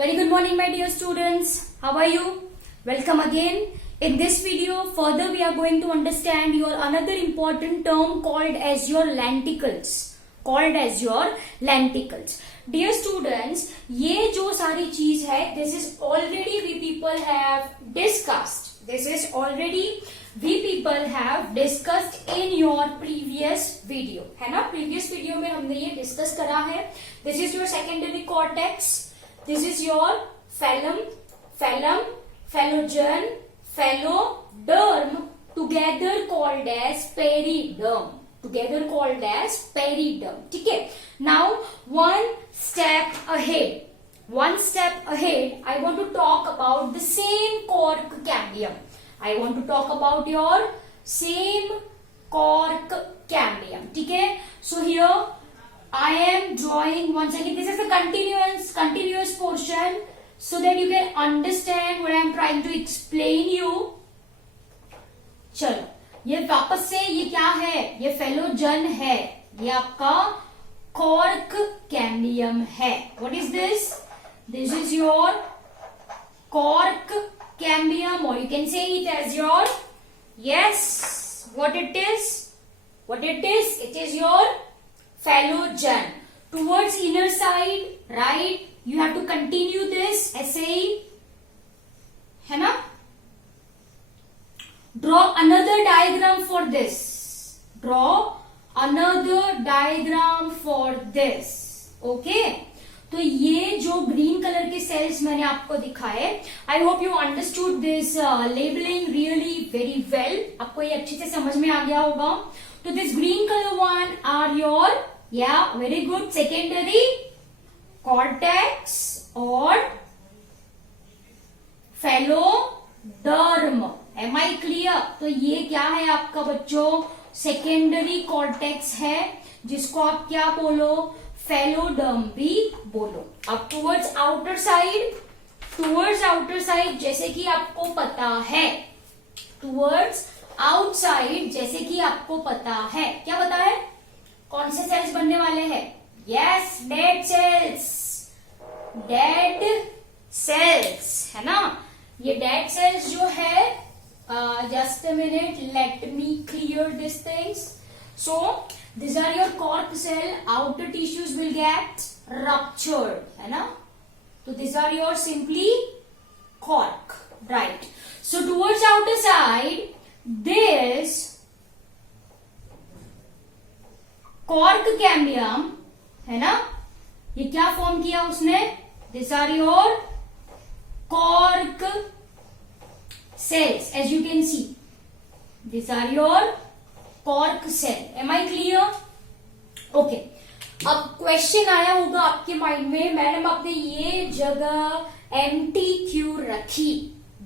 Very good morning, my dear students. How are you? Welcome again. In this video, further we are going to understand your another important term called as your lenticles. Dear students, ये जो सारी चीज है, this is already we people have discussed. In your previous video, है ना? Previous video में हमने ये discuss करा है. This is your secondary cortex. This is your phallum, phallogen, phalloderm, together called as periderm. ठीक है? Now one step ahead, I want to talk about the same cork cambium. I want to talk about your same cork cambium. ठीक है? So here I am drawing once again. This is the continuous portion, so that you can understand what I am trying to explain you. चलो, ये वापस से ये क्या है? ये फेलोजन है. ये आपका कॉर्क कैम्बियम है. What is this? This is your cork cambium, or you can say it as your, yes, what it is? It is your phallogen. Towards inner side, right? You have to continue this ऐसे ही, है ना? Draw another diagram for this. Okay? तो ये जो green colour के sales मैंने आपको दिखाए, I hope you understood this labelling really very well. आपको ये अच्छे से समझ में आ गया होगा. तो this green colour one are your, yeah, very good, secondary cortex or phalloderm. Am I clear? तो ये क्या है आपका बच्चों? सेकेंडरी कॉर्टेक्स है, जिसको आप क्या बोलो? फेलोडर्म भी बोलो. अब टूवर्ड्स आउटर साइड जैसे कि आपको पता है, टूवर्ड्स आउटसाइड जैसे कि आपको पता है, क्या पता है? कौन से सेल्स बनने वाले हैं? यस, डेड सेल्स, है ना? ये डेड सेल्स जो है, just a minute, let me clear this things. So these are your cork cell. Outer tissues will get ruptured, है ना? So these are your simply cork, right? So towards outer side, this cork cambium, है ना? ये क्या form किया उसने? These are your cork cells, as you can see. These are your cork cell. Am I clear? Okay. अब question आया होगा आपके माइंड में, मैडम आपने ये जगह एम्प्टी क्यों रखी?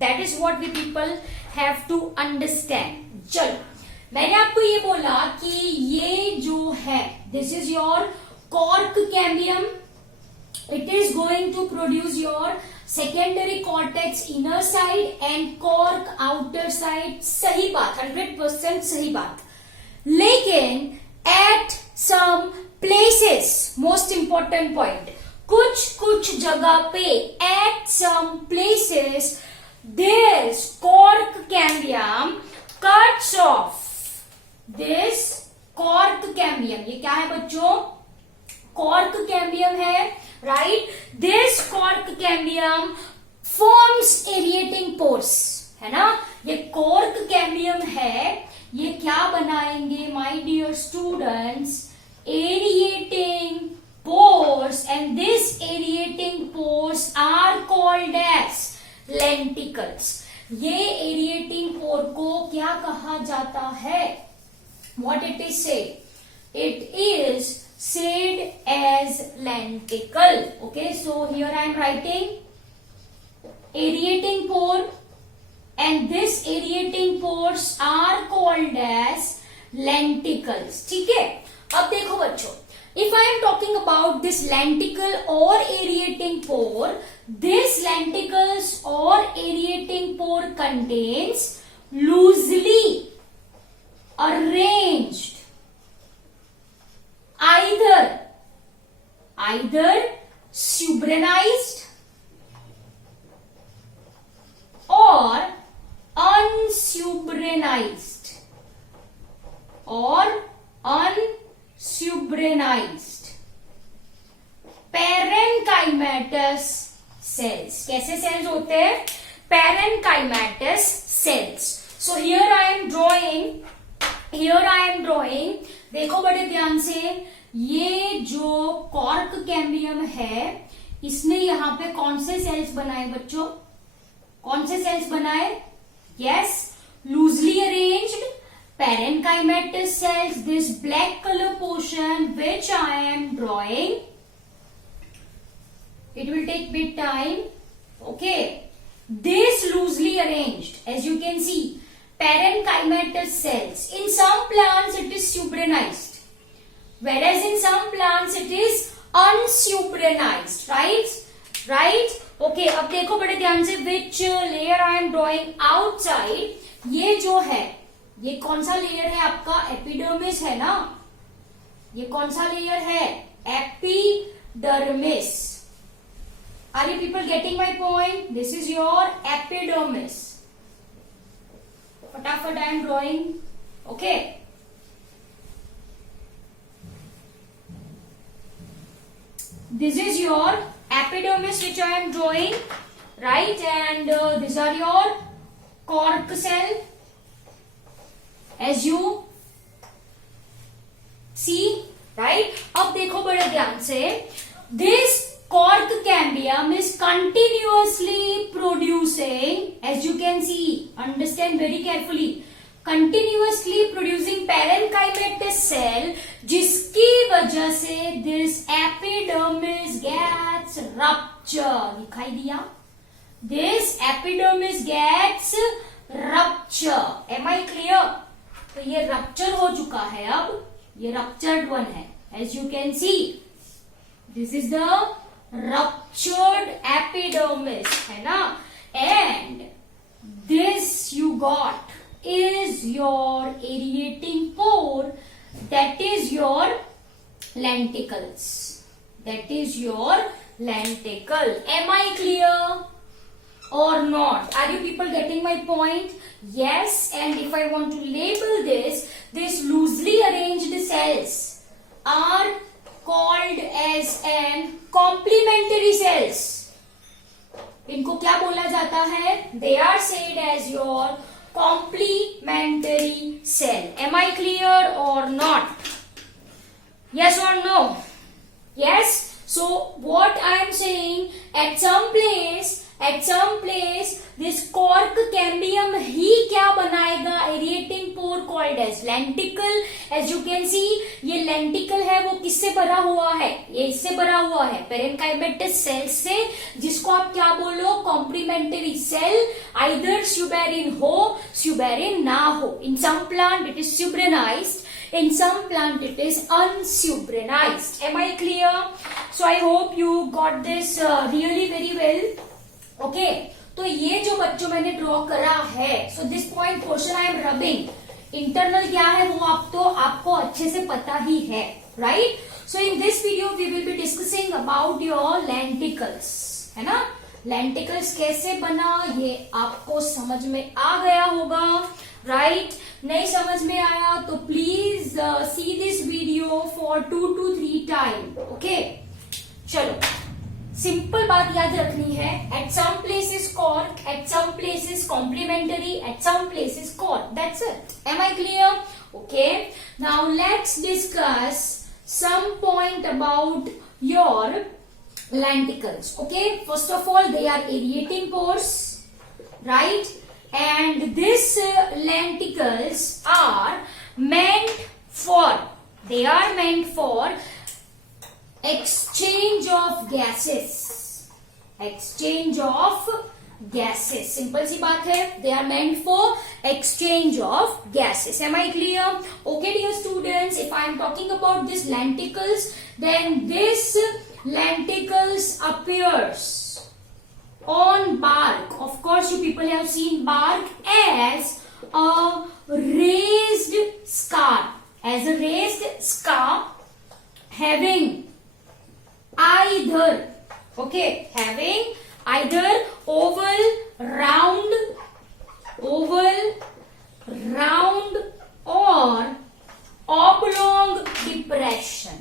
That is what we people have to understand. चलो, मैंने आपको ये बोला कि ये जो है, this is your cork cambium. It is going to produce your secondary cortex inner side and cork outer side. सही बात, 100% सही बात. लेकिन at some places, most important point, कुछ जगह पे, at some places, this cork cambium cuts off. This cork cambium, ये क्या है बच्चों? cork cambium है, right? This cork cambium forms aerating pores, है ना? ये cork cambium है, ये क्या बनाएंगे my dear students? Aerating pores, and this aerating pores are called as lenticles. ये aerating pore को क्या कहा जाता है? What it is said? It is said as lenticle. Okay, so here I am writing aerating pore, and this aerating pores are called as lenticles. ठीक है? अब देखो बच्चों, if I am talking about this lenticle or aerating pore, this lenticles or aerating pore contains loosely arranged either subrenized cells. कैसे cells होते हैं? Parenchymatous cells. So here I am drawing. देखो बड़े ध्यान से, ये जो कॉर्क कैम्बियम है, इसने यहाँ पे कौन से सेल्स बनाए बच्चों? कौन से सेल्स बनाए? Yes, loosely arranged parenchymatous cells. This black color portion which I am drawing, it will take bit time. Okay, this loosely arranged, as you can see, parenchymatous cells. In some plants it is subrenized, whereas in some plants it is unsubrenized. Right? Okay, अब देखो बड़े ध्यान से, which layer I am drawing outside. ये जो है, ये कौन सा लेयर है आपका? एपिडर्मिस है ना? ये कौन सा लेयर है? Epidermis. Are you people getting my point? This is your epidermis. फटाफट I am drawing. Okay. This is your epidermis which I am drawing, right? And these are your cork cell, as you see, right? अब देखो बड़े ध्यान से, this cork cambium is continuously producing, as you can see, understand very carefully, continuously producing parenchymatous cell, जिसकी वजह से this epidermis gets rupture. दिखाई दिया? This epidermis gets rupture. Am I clear? तो ये rupture हो चुका है, अब ये ruptured one है, as you can see. This is the ruptured epidermis, है ना? And this you got is your aerating pore, that is your lenticles. That is your lenticle. Am I clear or not? Are you people getting my point? Yes. And if I want to label this, these loosely arranged cells are called as an complementary cells. इनको क्या बोला जाता है? They are said as your complementary cell. Am I clear or not? Yes or no? Yes. So what I am saying, at some place this cork cambium ही क्या बनाएगा? aerating pore called as lenticle. As you can see, ये lenticle है वो किससे भरा हुआ है? ये इससे भरा हुआ है parenchymatous cells से, जिसको आप क्या बोलो? complementary cell. Either suberin हो, suberin ना हो. In some plant it is subrenized, in some plant it is unsubrenized. Am I clear? So I hope you got this really very well. Okay, तो ये जो बच्चों मैंने ड्रॉ करा है, so this point portion I am rubbing, internal क्या है वो आपको अच्छे से पता ही है, right? So in this video we will be discussing about your lenticels, है ना? लेंटिकल्स कैसे बना ये आपको समझ में आ गया होगा, राइट? नहीं समझ में आया तो please see this video for 2 to 3 time. Okay, चलो, सिंपल बात याद रखनी है. At some places cork, at some places complementary, at some places cork. That's it. Am I clear? Okay, now let's discuss some point about your lenticles. Okay, first of all, they are aerating pores, right? And these lenticles are meant for exchange of gases. Exchange of gases. Simple सी बात है. They are meant for exchange of gases. Am I clear? Okay, dear students, if I am talking about this lenticles, then this lenticles appears on bark. Of course, you people have seen bark as a raised scar. As a raised scar having either oval, round or oblong depression.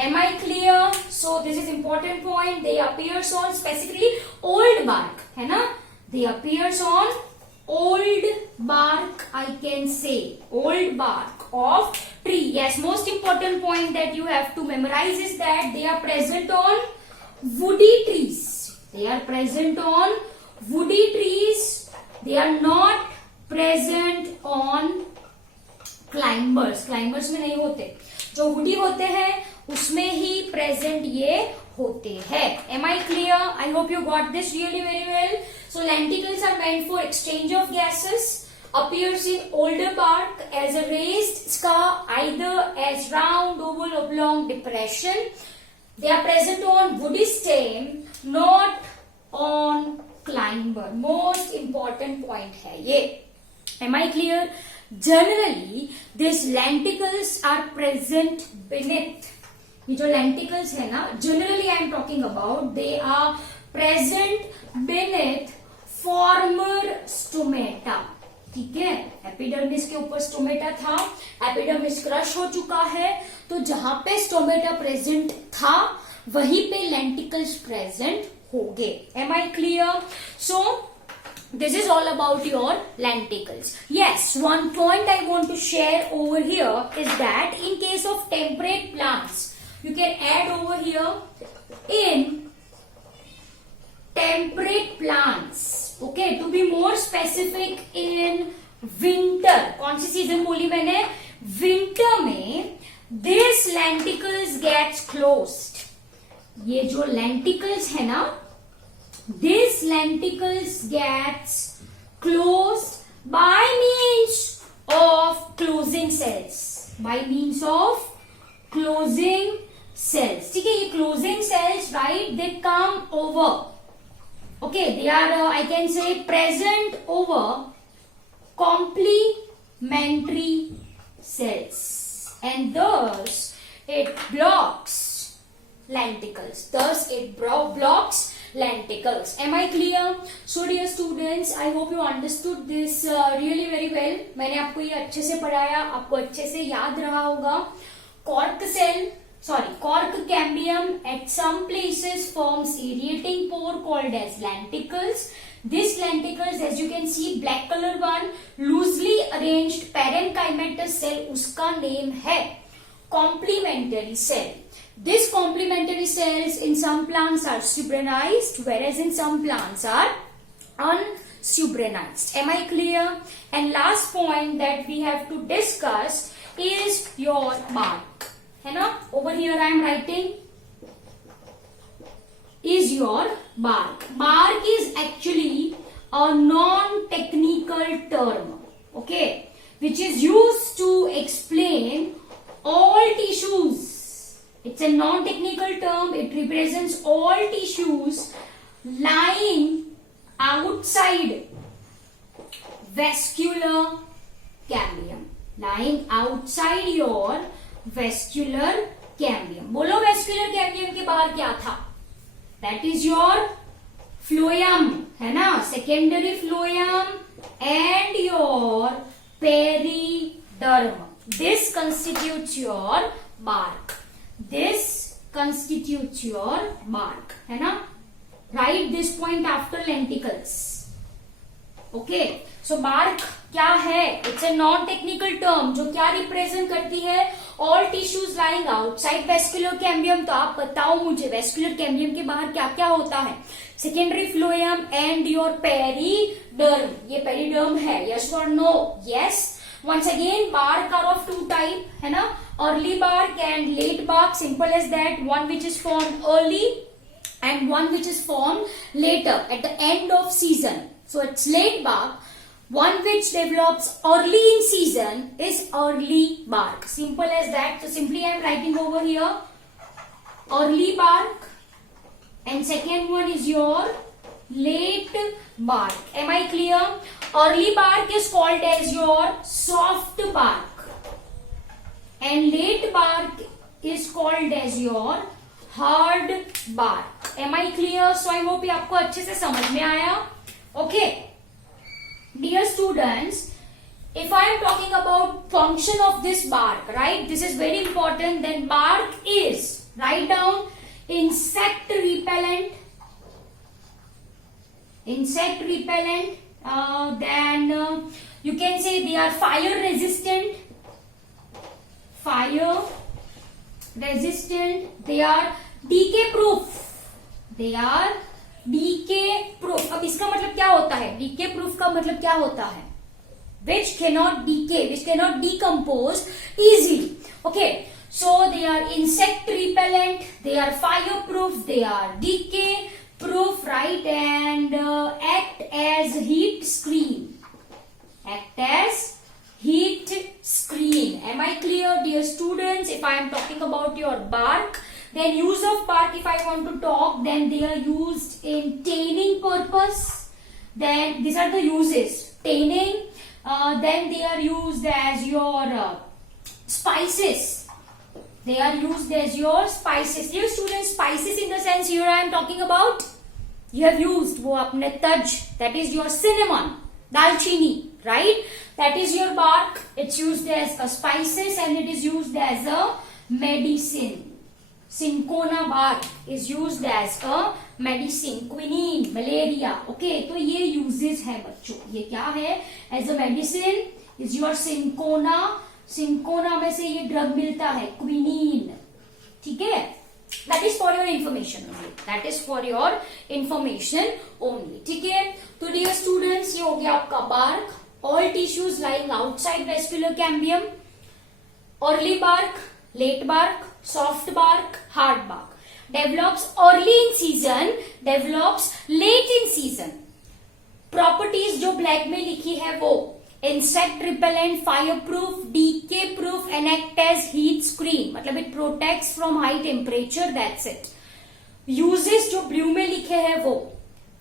Am I clear? So this is important point. They appears on specifically old bark, है ना. They appears on old bark, I can say old bark of tree. Yes, most important point that you have to memorize is that they are present on woody trees. They are present on woody trees. They are not present on climbers. Climbers में नहीं होते. जो woody होते हैं उसमें ही present ये होते हैं. Am I clear? I hope you got this really very well. So lenticels are meant for exchange of gases. Appears in older bark as a raised scar, either as round, oval, oblong depression. They are present on woody stem, not on climber. Most important point है ये. Am I clear? Generally, these lenticels are present beneath. ये जो lenticels है ना, generally I am talking about, they are present beneath former stomata. ठीक है, epidermis के ऊपर स्टोमेटा था, एपिडर्मिस क्रश हो चुका है, तो जहां पे स्टोमेटा प्रेजेंट था वहीं पे लेंटिकल्स प्रेजेंट हो गए. Am I clear? So this is all about your lenticles. Yes, one point I want to share over here is that in case of temperate plants, you can add over here in temperate plants. Okay, to be more specific, in winter, कौन सी season बोली मैंने? Winter में this lenticles gets closed. ये जो lenticles है ना, this lenticles gets closed by means of closing cells. By means of closing cells. ठीक है, ये closing cells, right? They come over. Okay, they are I can say present over complementary cells, and thus it blocks lenticles. Thus it blocks lenticles. Am I clear? So dear students, I hope you understood this really very well. मैंने आपको ये अच्छे से पढ़ाया, आपको अच्छे से याद रहा होगा. Cork cambium at some places forms aerating pore called as lenticles. This lenticles, as you can see, black color one, loosely arranged parenchymatous cell, उसका name है complementary cell. This complementary cells in some plants are subrenized, whereas in some plants are unsubrenized. Am I clear? And last point that we have to discuss is your bark. है ना? Over here I am writing is your bark. Bark is actually a non-technical term, okay, which is used to explain all tissues. It's a non-technical term. It represents all tissues lying outside vascular cambium. Lying outside your vascular cambium. बोलो vascular cambium के बाहर क्या था? That is your phloem, है ना? Secondary phloem and your periderm. This constitutes your bark. This constitutes your bark, है ना? Write this point after lenticles. Okay, so bark क्या है? It's a non-technical term जो क्या रिप्रेजेंट करती है? All tissues lying outside vascular cambium. तो आप बताओ मुझे vascular cambium के बाहर क्या क्या होता है? Secondary phloem and your periderm. ये periderm है, yes or no? Yes. Once again, bark are of two type, है ना? Early bark and late bark. Simple as that. One which is formed early and one which is formed later at the end of season. So it's late bark. One which develops early in season is early bark. Simple as that. So simply I am writing over here early bark, and second one is your late bark. Am I clear? Early bark is called as your soft bark, and late bark is called as your hard bark. Am I clear? So I hope ये आपको अच्छे से समझ में आया. Okay. Dear students, if I am talking about function of this bark, right, this is very important. Then bark is, write down, insect repellent, then you can say they are fire resistant, they are decay proof, अब इसका मतलब क्या होता है? DK proof का मतलब क्या होता है? which cannot decay, which cannot decompose easily. Okay, so they are insect repellent, they are fireproof, they are decay proof, right? And act as heat screen. Am I clear, dear students? If I am talking about your bark, then use of bark, if I want to talk, then they are used in tanning purpose. Then these are the uses: tanning. Then they are used as your spices. They are used as your spices. Dear students, spices in the sense here I am talking about, you have used वो अपने तज, that is your cinnamon, दालचीनी, right? That is your bark. It's used as a spices and it is used as a medicine. Cinchona bark is used as a medicine, quinine, malaria. Okay, तो ये uses है बच्चों. ये क्या है? As a medicine is your cinchona. Cinchona में से ये ड्रग मिलता है, quinine. ठीक है? That is for your information only. That is for your information only. ठीक है? तो dear students, ये हो गया आपका bark. All tissues lying outside vascular cambium. Early bark, late bark, soft bark, hard bark. Develops early in season, develops late in season. Properties जो black में लिखी है वो insect repellent, fireproof, decay proof and act as heat screen. मतलब it protects from high temperature. That's it. Uses जो blue में लिखे है वो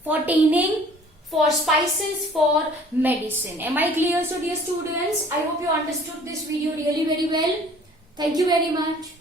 for tanning, for spices, for medicine. Am I clear? So dear students, I hope you understood this video really very well. Thank you very much.